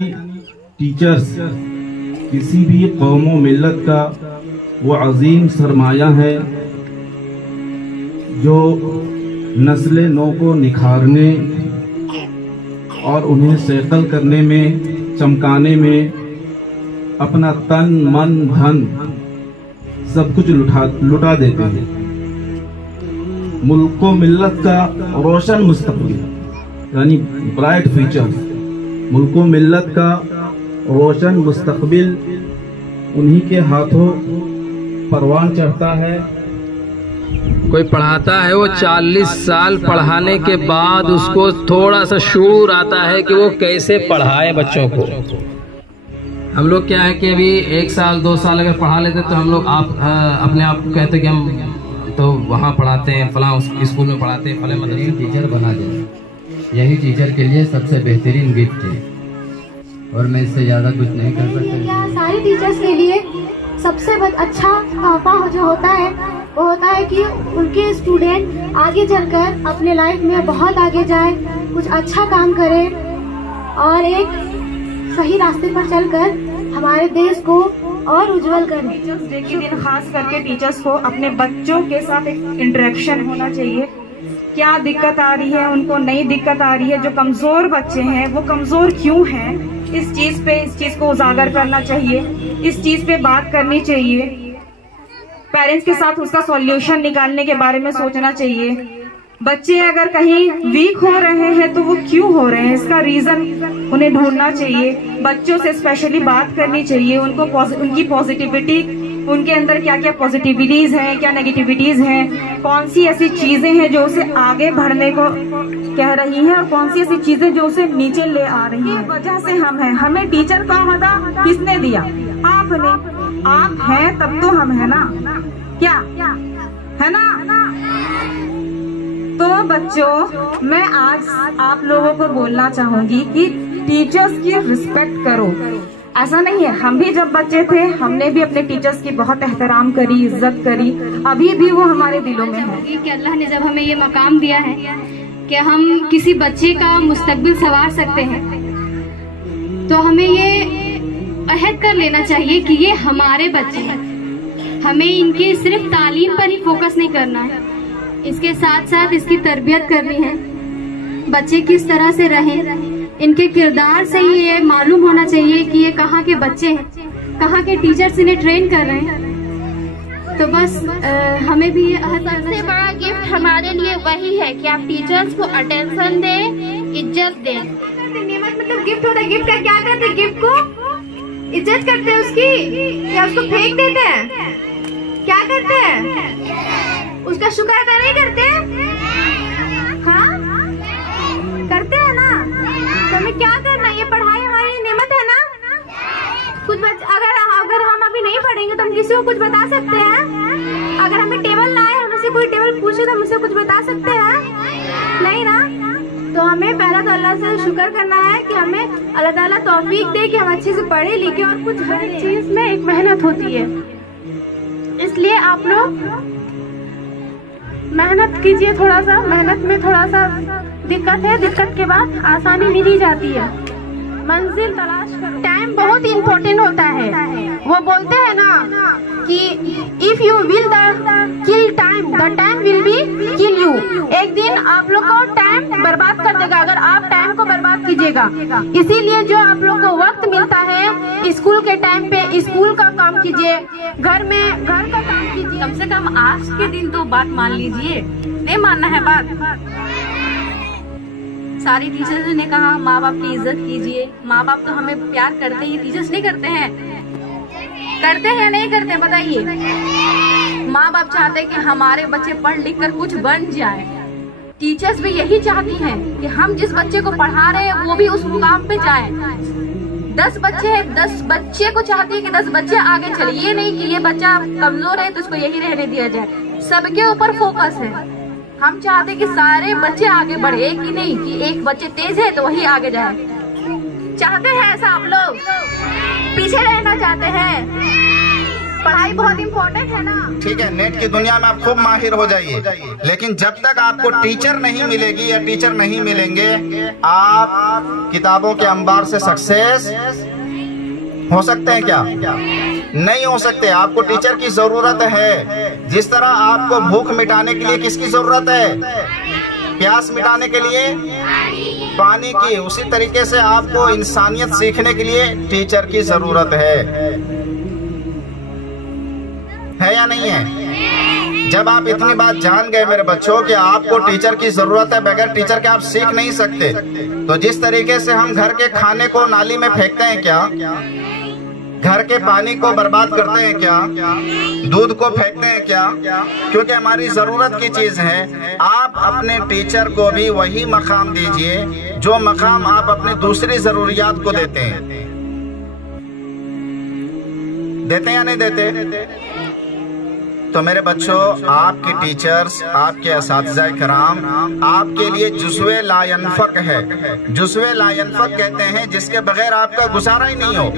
Teachers किसी भी कौम व मिल्लत का वो अजीम सरमाया है जो नस्ल नौ को निखारने और उन्हें सैकल करने में, चमकाने में अपना तन मन धन सब कुछ लुटा देते हैं। मुल्क व मिल्लत का रोशन मुस्तकबिल यानी ब्राइट फ्यूचर्स, मुल्क व मिल्लत का रोशन मुस्तकबिल उन्हीं के हाथों परवान चढ़ता है। कोई पढ़ाता है, वो 40 साल पढ़ाने के बाद उसको थोड़ा सा शूर आता है कि वो कैसे पढ़ाए बच्चों को। हम लोग क्या है कि अभी 1 साल 2 साल अगर पढ़ा लेते तो हम लोग अपने आप को कहते कि हम तो वहाँ पढ़ाते हैं, फलां स्कूल में पढ़ाते हैं, फलां मदरसे में टीचर बना दे। यही टीचर के लिए सबसे बेहतरीन गिफ्ट है और मैं इससे ज़्यादा कुछ नहीं कर सकता। सारे टीचर्स के लिए सबसे अच्छा तोहफा जो होता है वो होता है कि उनके स्टूडेंट आगे चलकर अपने लाइफ में बहुत आगे जाए, कुछ अच्छा काम करे और एक सही रास्ते पर चलकर हमारे देश को और उज्जवल करें। टीचर्स डे के दिन खास करके टीचर्स को अपने बच्चों के साथ एक इंटरेक्शन होना चाहिए। क्या दिक्कत आ रही है, उनको नई दिक्कत आ रही है, जो कमजोर बच्चे हैं वो कमजोर क्यों हैं, इस चीज को उजागर करना चाहिए, इस चीज पे बात करनी चाहिए। पेरेंट्स के साथ उसका सॉल्यूशन निकालने के बारे में सोचना चाहिए। बच्चे अगर कहीं वीक हो रहे हैं तो वो क्यों हो रहे हैं, इसका रीजन उन्हें ढूंढना चाहिए। बच्चों से स्पेशली बात करनी चाहिए, उनको उनकी पॉजिटिविटी, उनके अंदर क्या क्या पॉजिटिविटीज हैं, क्या नेगेटिविटीज हैं, कौन सी ऐसी चीजें हैं जो उसे आगे बढ़ने को कह रही हैं और कौन सी ऐसी चीजें जो उसे नीचे ले आ रही हैं। वजह से हम हैं, हमें टीचर का ओहदा किसने दिया? आपने। आप हैं तब तो हम है ना, क्या है ना? तो बच्चों, मैं आज आप लोगों को बोलना चाहूंगी कि टीचर्स की रिस्पेक्ट करो। ऐसा नहीं है, हम भी जब बच्चे थे हमने भी अपने टीचर्स की बहुत एहतराम करी, इज्जत करी, अभी भी वो हमारे दिलों में है। कि अल्लाह ने जब हमें ये मकाम दिया है कि हम किसी बच्चे का मुस्तकबिल संवार सकते हैं, तो हमें ये अहद कर लेना चाहिए कि ये हमारे बच्चे हैं। हमें इनके सिर्फ तालीम पर ही फोकस नहीं करना है, इसके साथ साथ इसकी तरबियत करनी है। बच्चे किस तरह से रहें, इनके किरदार से ही ये मालूम होना चाहिए कि ये कहाँ के बच्चे हैं, कहाँ के टीचर्स इन्हें ट्रेन कर रहे हैं। तो बस हमें भी ये सबसे बड़ा गिफ्ट हमारे लिए वही है कि आप टीचर्स को अटेंशन दें, इज्जत दें। नेमत मतलब गिफ्ट होता है। गिफ्ट का क्या करते हैं? गिफ्ट को इज्जत करते हैं उसकी, या उसको फेंक देते हैं? क्या करते हैं? उसका शुक्र अदा नहीं करते? हाँ करते हैं ना। तो हमें क्या करना है? ये पढ़ाई हमारी नेमत है ना। कुछ अगर हम अभी नहीं पढ़ेंगे तो हम किसी को कुछ बता सकते हैं? अगर हमें टेबल ना आए, हमसे कोई टेबल पूछे तो हम उससे कुछ बता सकते हैं? नहीं ना। तो हमें पहला तो अल्लाह से शुक्र करना है कि हमें अल्लाह ताला तौफीक दे कि हम अच्छे से पढ़े लिखे और कुछ हर एक चीज में एक मेहनत होती है, इसलिए आप लोग मेहनत कीजिए। थोड़ा सा मेहनत में थोड़ा सा दिक्कत है, दिक्कत के बाद आसानी मिल जाती है। मंजिल तलाश करो। टाइम बहुत इम्पोर्टेंट होता है। वो बोलते हैं ना कि if you will kill time, the time will be kill you. एक दिन आप लोग को टाइम बर्बाद कर देगा अगर आप टाइम को बर्बाद कीजिएगा। इसीलिए जो आप लोग को वक्त मिलता है स्कूल के टाइम पे स्कूल का काम कीजिए, घर में घर का काम कीजिए। कम से कम आज के दिन तो बात मान लीजिए, नहीं मानना है बात। सारी टीचर्स ने कहा माँ बाप की इज्जत कीजिए। माँ बाप तो हमें प्यार करते हैं, टीचर्स नहीं करते हैं? करते हैं नहीं करते बताइए? माँ बाप चाहते हैं कि हमारे बच्चे पढ़ लिख कर कुछ बन जाए। टीचर्स भी यही चाहती हैं कि हम जिस बच्चे को पढ़ा रहे हैं वो भी उस मुकाम पे जाए। 10 बच्चे हैं, 10 बच्चे को चाहती है कि 10 बच्चे आगे चले। ये नहीं कि ये बच्चा कमजोर है तो उसको यही रहने दिया जाए। सबके ऊपर फोकस है। हम चाहते कि सारे बच्चे आगे बढ़े, एक ही नहीं कि एक बच्चे तेज है तो वही आगे जाए। चाहते हैं ऐसा? आप लोग पीछे रहना चाहते हैं? पढ़ाई बहुत इम्पोर्टेंट है ना। ठीक है, नेट की दुनिया में आप खूब माहिर हो जाइए, लेकिन जब तक आपको टीचर नहीं मिलेगी या टीचर नहीं मिलेंगे, आप किताबों के अंबार से सक्सेस हो सकते हैं क्या? नहीं हो सकते। आपको टीचर की जरूरत है। जिस तरह आपको भूख मिटाने के लिए किसकी जरूरत है? प्यास मिटाने के लिए पानी की। उसी तरीके से आपको इंसानियत सीखने के लिए टीचर की जरूरत है या नहीं है? जब आप इतनी बात जान गए मेरे बच्चों कि आपको टीचर की जरूरत है, बगैर टीचर के आप सीख नहीं सकते, तो जिस तरीके से हम घर के खाने को नाली में फेंकते हैं क्या, घर के पानी को बर्बाद करते हैं क्या, दूध को फेंकते हैं क्या, क्योंकि हमारी जरूरत की चीज है, आप अपने टीचर को भी वही मकाम दीजिए जो मकाम आप अपनी दूसरी जरूरियात को देते हैं। देते या नहीं देते? तो मेरे बच्चों, आपके टीचर्स, आपके असातिज़ा किराम आपके लिए जुज़्वे लायनफ़क है। जुज़्वे लायनफ़क कहते हैं जिसके बगैर आपका गुजारा ही नहीं हो।